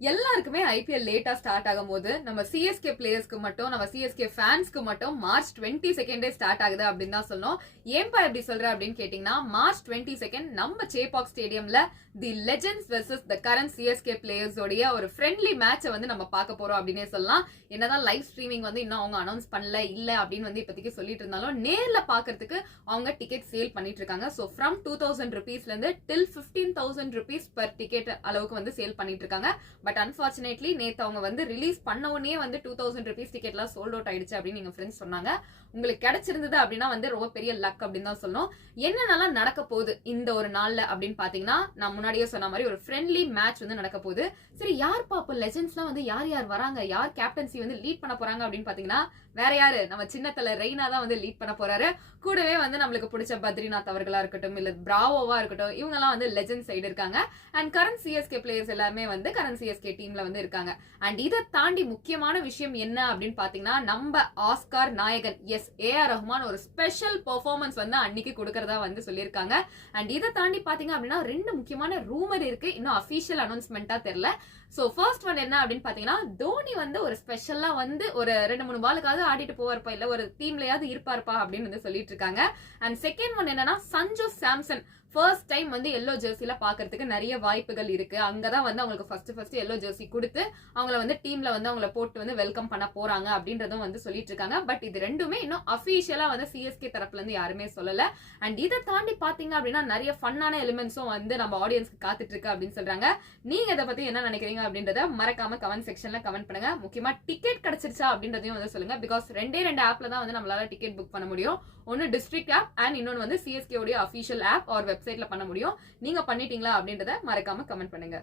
எல்லாருக்குமே ஐபிஎல் லேட்டா ஸ்டார்ட் ஆகும் போது நம்ம சிஎஸ்கே பிளேயர்ஸ்க்கு மட்டும் நம்ம சிஎஸ்கே ஃபேன்ஸ்க்கு மட்டும் மார்ச் 22 ஸ்டார்ட் ஆகுது அப்படின்னு தான் சொன்னோம். ஏன்பா எப்படி சொல்ற அப்படின்னு கேட்டீங்கன்னா, மார்ச் 22 நம்ம சேபாக் ஸ்டேடியம்ல the legends versus the current CSK players உடைய ஒரு ஃப்ரெண்ட்லி மேட்சை வந்து நம்ம பார்க்க போறோம் அப்படின்னே சொல்லலாம். என்னதான் லைவ் ஸ்ட்ரீமிங் வந்து இன்னும் அவங்க அனௌன்ஸ் பண்ணல இல்ல அப்படின்னு வந்து இப்போதைக்கு சொல்லிட்டு இருந்தாலும் நேர்ல பாக்குறதுக்கு அவங்க டிக்கெட் சேல் பண்ணிட்டு இருக்காங்க. ஸோ ஃப்ரம் 2000 rupeesல இருந்து டில் 15,000 rupees per டிக்கெட் அளவுக்கு வந்து சேல் பண்ணிட்டு இருக்காங்க. பட் அன்பார்ச்சுனேட்லி நேத்து அவங்க வந்து ரிலீஸ் பண்ண உடனே வந்து 2000 rupees டிக்கெட்லாம் சோல்ட் அவுட் ஆயிடுச்சு அப்படின்னு எங்க ஃப்ரெண்ட்ஸ் சொன்னாங்க. உங்களுக்கு கிடைச்சிருந்தது அப்படின்னா வந்து ரொம்ப பெரிய லக் அப்படின்னு தான் சொல்லணும். என்னென்னலாம் நடக்க போகுது இந்த ஒரு நாள்ல அப்படின்னு பாத்தீங்கன்னா, நான் முன்னாடியே சொன்ன மாதிரி ஒரு ஃப்ரெண்ட்லி மேட்ச் வந்து நடக்க போகுது. சரி, யார் பாப்போம் லெஜெண்ட்ஸ்லாம் வந்து யார் யார் வராங்க, யார் கேப்டன்சி வந்து லீட் பண்ண போறாங்க அப்படின்னு பாத்தீங்கன்னா, வேற யாரு நம்ம சின்னத்தல ரெய்னா தான் வந்து லீட் பண்ண போறாரு. கூடவே வந்து நம்மளுக்கு பிடிச்ச பத்ரிநாத் அவர்களா இருக்கட்டும் இல்ல பிராவோவா இருக்கட்டும், இவங்க எல்லாம் வந்து லெஜெண்ட் சைடு இருக்காங்க. அண்ட் கரண்ட் சிஎஸ்கே பிளேயர்ஸ் எல்லாமே வந்து கரண்ட் சிஎஸ்கே டீம்ல வந்து இருக்காங்க. அண்ட் இதை தாண்டி முக்கியமான விஷயம் என்ன அப்படின்னு பாத்தீங்கன்னா, நம்ம ஆஸ்கார் நாயகன் ஏஆர் ரஹ்மான் ஒரு ஸ்பெஷல் பெர்ஃபார்மன்ஸ் வந்து அன்னைக்கு கொடுக்கறதா வந்து சொல்லியிருக்காங்க. அண்ட் இதை தாண்டி பாத்தீங்க அப்படின்னா ரெண்டு முக்கியமான ரூமர் இருக்கு, இன்னும் அபிஷியல் அனௌன்ஸ்மெண்டா தெரியல. சோ ஃபர்ஸ்ட் ஒன் என்ன அப்படின்னு பாத்தீங்கன்னா, தோனி வந்து ஒரு ஸ்பெஷலா வந்து ஒரு 2-3 பாலுக்காவது ஆடிட்டு போவார்ப்பா, இல்ல ஒரு டீம்லயாவது இருப்பார்ப்பா அப்படின்னு வந்து சொல்லிட்டு இருக்காங்க. அண்ட் செகண்ட் ஒன் என்னன்னா, சஞ்சு சாம்சன் ஃபர்ஸ்ட் டைம் வந்து எல்லோ ஜெர்சில பாக்குறதுக்கு நிறைய வாய்ப்புகள் இருக்கு. அங்கதான் வந்து அவங்களுக்கு ஃபர்ஸ்ட் எல்லோ ஜெர்சி கொடுத்து அவங்கள வந்து டீம்ல வந்து அவங்கள போட்டு வந்து வெல்கம் பண்ண போறாங்க அப்படின்றதும் வந்து சொல்லிட்டு இருக்காங்க. பட் இது ரெண்டுமே இன்னும் அபிஷியலா வந்து சிஎஸ்கே தரப்புல இருந்து யாருமே சொல்லல. அண்ட் இதை தாண்டி பாத்தீங்க அப்படின்னா நிறைய ஃபன்னான எலிமெண்ட்ஸும் வந்து நம்ம ஆடியன்ஸ்க்கு காத்துட்டு இருக்கு அப்படின்னு சொல்றாங்க. நீங்க இதை பத்தி என்ன நினைக்கிறீங்க அப்படின்றத மறக்காம கமெண்ட் செக்ஷன்ல கமெண்ட் பண்ணுங்க. முக்கியமா டிக்கெட் கிடைச்சிருச்சா அப்படின்றதையும் வந்து சொல்லுங்க. பிகாஸ் ரெண்டு ஆப்ல தான் வந்து நம்மளால டிக்கெட் புக் பண்ண முடியும். ஒன்னு டிஸ்ட்ரிக்ட் ஆப் அண்ட் இன்னொன்னு வந்து சிஎஸ்கே உடைய அபிஷியல் ஆப் ஆர் வெப்சைட்ல பண்ண முடியும். நீங்க பண்ணிட்டீங்களா அப்படின்றத மறக்காம கமெண்ட் பண்ணுங்க.